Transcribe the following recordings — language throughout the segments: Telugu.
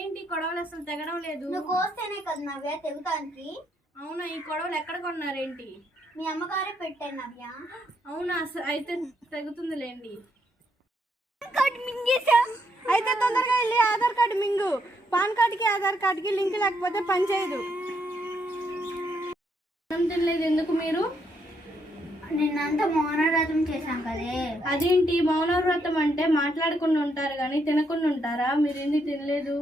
ఏంటి గొడవలు అసలు తెగడం లేదు? నువ్వు కోస్తేనే కదా నవ్య తెగుతానికి. అవునా, ఈ గొడవలు ఎక్కడ కొన్నారేంటి? మీ అమ్మగారే పెట్టారు నవ్య. అవునా, అయితే తెగుతుందిలేండి. అయితే తొందరగా వెళ్ళి ఆధార్ కార్డు మింగు. పాన్ కార్డుకి ఆధార్ కార్డుకి లింక్ లేకపోతే పని చేయదు. తినలేదు ఎందుకు మీరు? నిన్నంతా మౌనవ్రతం చేశాం కదే. అదేంటి మౌనవ్రతం అంటే మాట్లాడకుండా ఉంటారు కానీ తినకుండా ఉంటారా? మీరు ఎందుకు తినలేదు?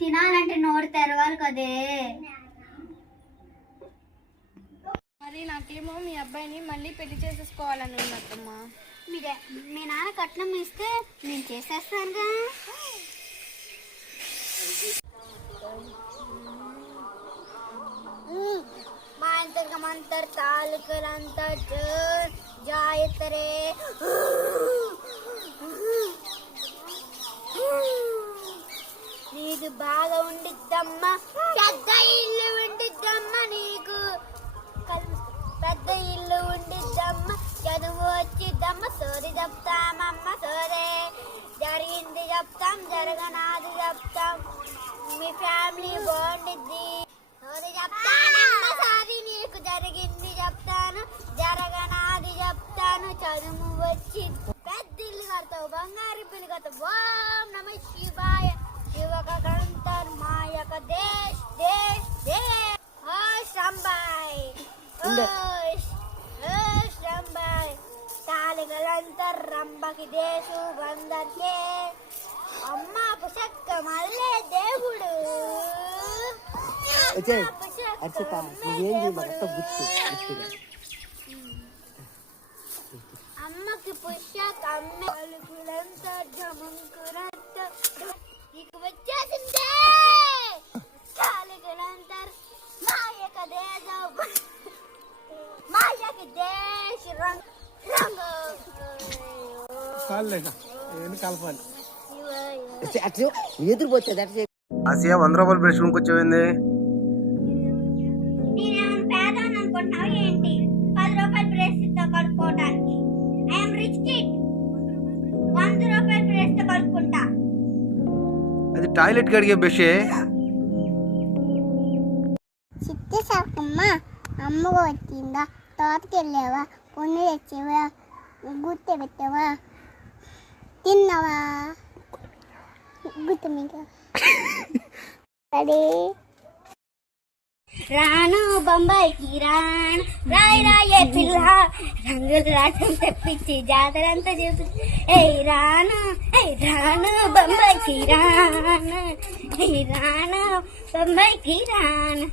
తినాలంటే నోరు తెరవాలి కదే. మరి నాకేమో మీ అబ్బాయిని మళ్ళీ పెళ్లి చేసేసుకోవాలని ఉంది అత్తమ్మ. మీ నాన్న కట్నం ఇస్తే నేను చేసేస్తానుగా. మంతర్ తాలూకులంతా జాయతరే. నీకు బాగా ఉండిద్దమ్మా, పెద్ద ఇల్లు ఉండిద్దమ్మా. నీకు పెద్ద ఇల్లు ఉండిద్దమ్మా, చదువు వచ్చిద్దమ్మ. సోది చెప్తామమ్మ, సోదే జరిగింది చెప్తాం, జరగనాది చెప్తాం. మీ ఫ్యామిలీ బాగుండిద్ది. సోది చెప్తానమ్మ, సారీ. నీకు జరిగింది చెప్తాను, జరగనాది చెప్తాను. చదువు వచ్చి పెద్ద ఇల్లు కడతావు, బంగారు పిల్లి కడతావు. ఓం నమః శివాయ. శివక గంతర్ మాయక దేశ్ దేశ్ దేశ్. హోష్ రంబాయ్, హోష్ హోష్ రంబాయ్. తాలిగలంతర్ రంబకి దేశు బందర్కే. అమ్మ పుషక్క మల్లే దేవుడు. అమ్మకి పుషక్ అమ్మలంతా జమంకురంత. నీకు వచ్చేసిందే తాలిగలంతర్ మాయక దేశ మాయకి దేశ రంగ్ రంగు. ఆసియా 100 రూపాయలు బ్రష్ కొనుక్కొచ్చేవింది. నేనేమైనా పేదవాడిని అనుకుంటున్నావు ఏంటి? 10 రూపాయల బ్రష్ తో కడుక్కోవడానికి. I'm rich kid. 100 రూపాయల బ్రష్ తో కడుక్కుంటా. అది టాయిలెట్ కడిగే బ్రషే. చిట్టి సాకమ్మ, అమ్మ వచ్చిందా? తోటకి వెళ్ళావా? పొన్ను తెచ్చావా? గుర్తు పెట్టావా? తిన్నావా? గుర్తు మీకు రాను బొంబాయికి రాను రాయి రాయే పిల్ల. రంగులు రాటం తెప్పించి జాతరంతా చూసి రాను బొంబాయికి రాను రాను బొంబాయికి రాను.